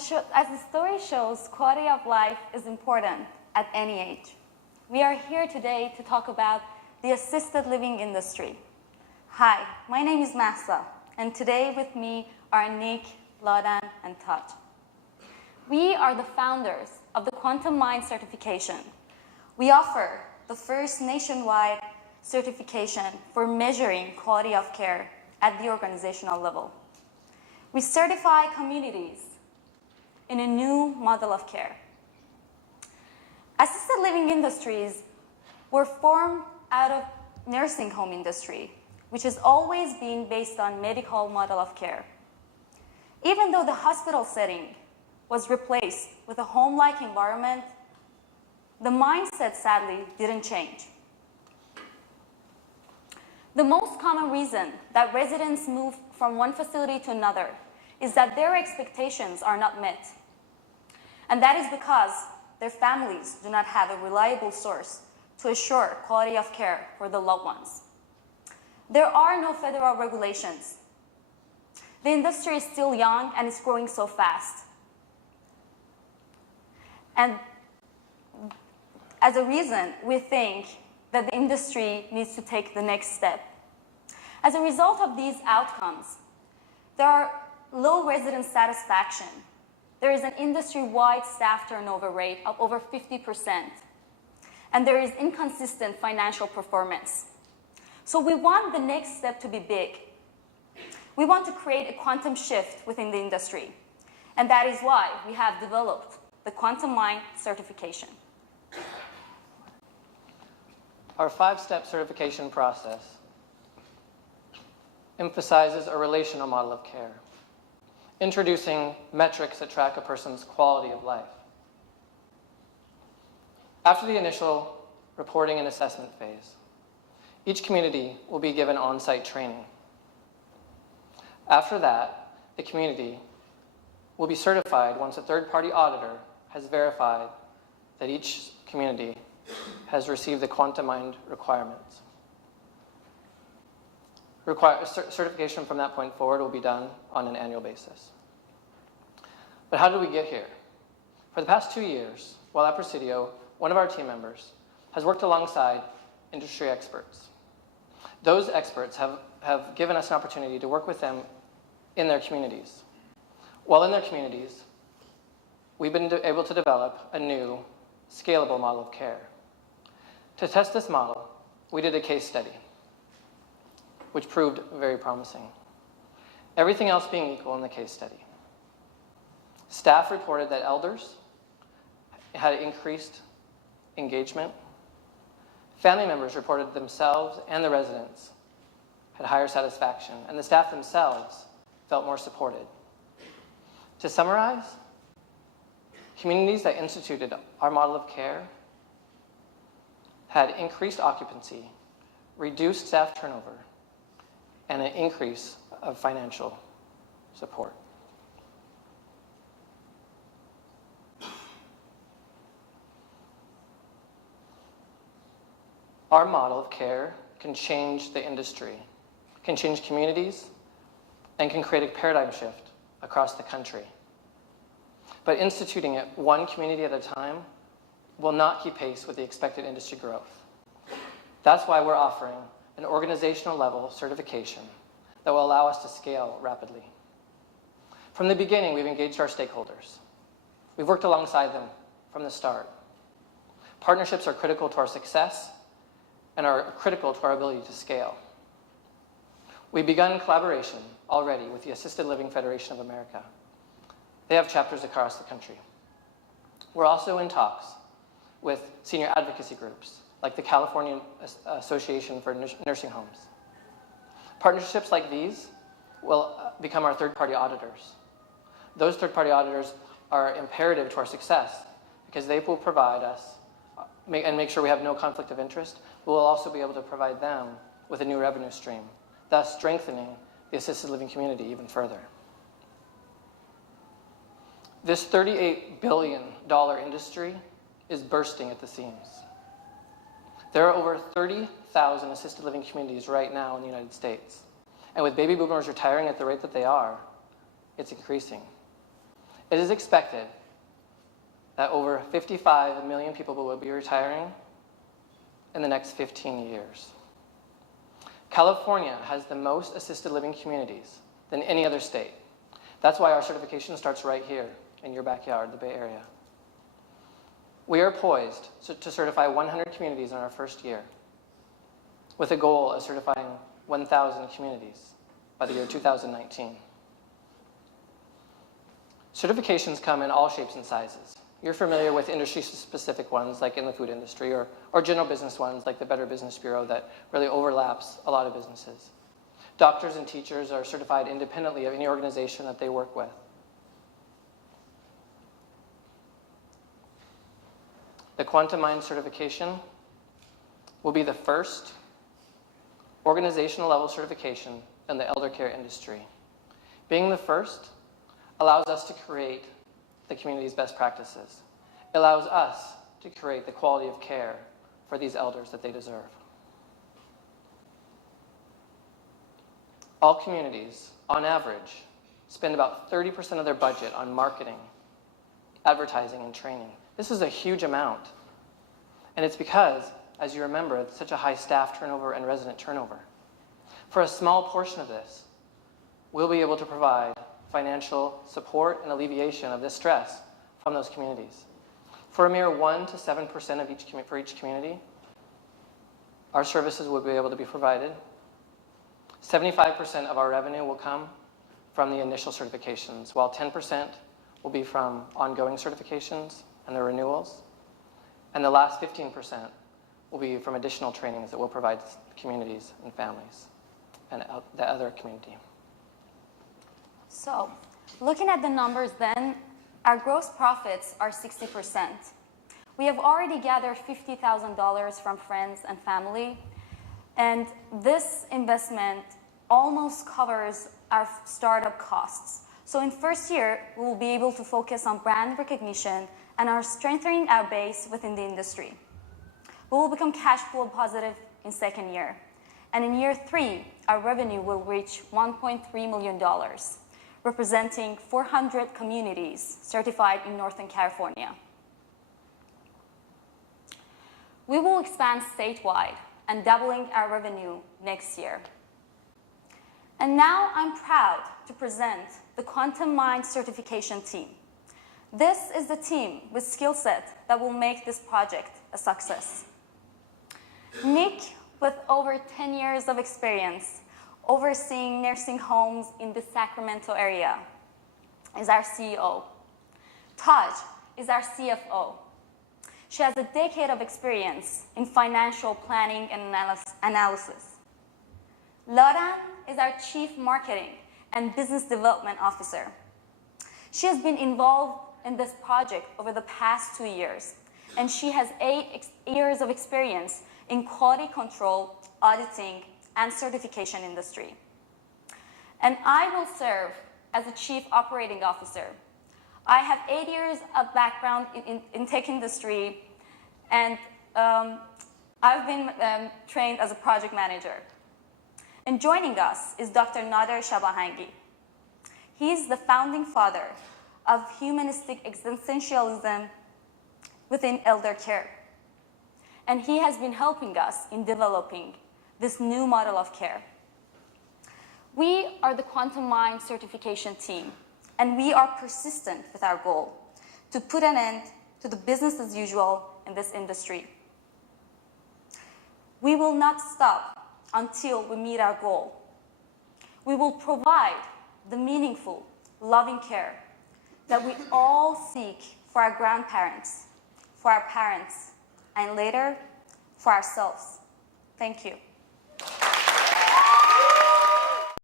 as the story shows, quality of life is important at any age. We are here today to talk about the assisted living industry. Hi, my name is Mahsa, and today with me are Nick, Ladan, and Taj. We are the founders of the Quantum Mind certification. We offer the first nationwide certification for measuring quality of care at the organizational level. We certify communities in a new model of care. Assisted living industries were formed out of nursing home industry, which has always been based on medical model of care. Even though the hospital setting was replaced with a home-like environment, the mindset sadly didn't change. The most common reason that residents move from one facility to another is that their expectations are not met. And that is because their families do not have a reliable source to assure quality of care for the loved ones. There are no federal regulations. The industry is still young and is growing so fast. And as a reason, we think that the industry needs to take the next step. As a result of these outcomes, there are low resident satisfaction. There is an industry-wide staff turnover rate of over 50%, and there is inconsistent financial performance. So we want the next step to be big. We want to create a quantum shift within the industry, and that is why we have developed the Quantum Mind certification. Our 5-step certification process emphasizes a relational model of care, introducing metrics that track a person's quality of life. After the initial reporting and assessment phase, each community will be given on-site training. After that, the community will be certified once a third-party auditor has verified that each community has received the Quantum Mind requirements. Certification from that point forward will be done on an annual basis. But how did we get here? For the past 2 years, while at Presidio, one of our team members has worked alongside industry experts. Those experts have given us an opportunity to work with them in their communities. While in their communities, we've been able to develop a new, scalable model of care. To test this model, we did a case study, which proved very promising. Everything else being equal in the case study. Staff reported that elders had increased engagement. Family members reported themselves and the residents had higher satisfaction, and the staff themselves felt more supported. To summarize, communities that instituted our model of care had increased occupancy, reduced staff turnover, and an increase of financial support. Our model of care can change the industry, can change communities, and can create a paradigm shift across the country. But instituting it one community at a time will not keep pace with the expected industry growth. That's why we're offering an organizational level certification that will allow us to scale rapidly. From the beginning, we've engaged our stakeholders. We've worked alongside them from the start. Partnerships are critical to our success and are critical to our ability to scale. We've begun collaboration already with the Assisted Living Federation of America. They have chapters across the country. We're also in talks with senior advocacy groups like the California Association for Nursing Homes. Partnerships like these will become our third-party auditors. Those third-party auditors are imperative to our success because they will provide us and make sure we have no conflict of interest. We will also be able to provide them with a new revenue stream, thus strengthening the assisted living community even further. This $38 billion industry is bursting at the seams. There are over 30,000 assisted living communities right now in the United States. And with baby boomers retiring at the rate that they are, it's increasing. It is expected that over 55 million people will be retiring in the next 15 years. California has the most assisted living communities than any other state. That's why our certification starts right here in your backyard, the Bay Area. We are poised to certify 100 communities in our first year, with a goal of certifying 1,000 communities by the year 2019. Certifications come in all shapes and sizes. You're familiar with industry-specific ones, like in the food industry, or general business ones, like the Better Business Bureau, that really overlaps a lot of businesses. Doctors and teachers are certified independently of any organization that they work with. The Quantum Mind certification will be the first organizational level certification in the elder care industry. Being the first allows us to create the community's best practices. It allows us to create the quality of care for these elders that they deserve. All communities, on average, spend about 30% of their budget on marketing, advertising, and training. This is a huge amount. And it's because, as you remember, it's such a high staff turnover and resident turnover. For a small portion of this, we'll be able to provide financial support and alleviation of this stress from those communities. For a mere 1 to 7% for each community, our services will be able to be provided. 75% of our revenue will come from the initial certifications, while 10% will be from ongoing certifications and their renewals. And the last 15% will be from additional trainings that we'll provide communities and families and the other community. So, looking at the numbers then, our gross profits are 60%. We have already gathered $50,000 from friends and family, and this investment almost covers our startup costs. So in first year, we will be able to focus on brand recognition and are strengthening our base within the industry. We will become cash flow positive in second year. And in year 3, our revenue will reach $1.3 million, representing 400 communities certified in Northern California. We will expand statewide and doubling our revenue next year. And now I'm proud to present the Quantum Mind certification team. This is the team with skill set that will make this project a success. Nick, with over 10 years of experience overseeing nursing homes in the Sacramento area, is our CEO. Taj is our CFO. She has a decade of experience in financial planning and analysis. Ladan is our Chief Marketing and Business Development Officer. She has been involved in this project over the past 2 years, and she has 8 years of experience in quality control, auditing, and certification industry. And I will serve as a Chief Operating Officer. I have 8 years of background in tech industry, and I've been trained as a project manager. And joining us is Dr. Nader Shabahangi. He is the founding father of humanistic existentialism within elder care. And he has been helping us in developing this new model of care. We are the Quantum Mind certification team, and we are persistent with our goal to put an end to the business as usual in this industry. We will not stop until we meet our goal. We will provide the meaningful, loving care that we all seek for our grandparents, for our parents, and later, for ourselves. Thank you.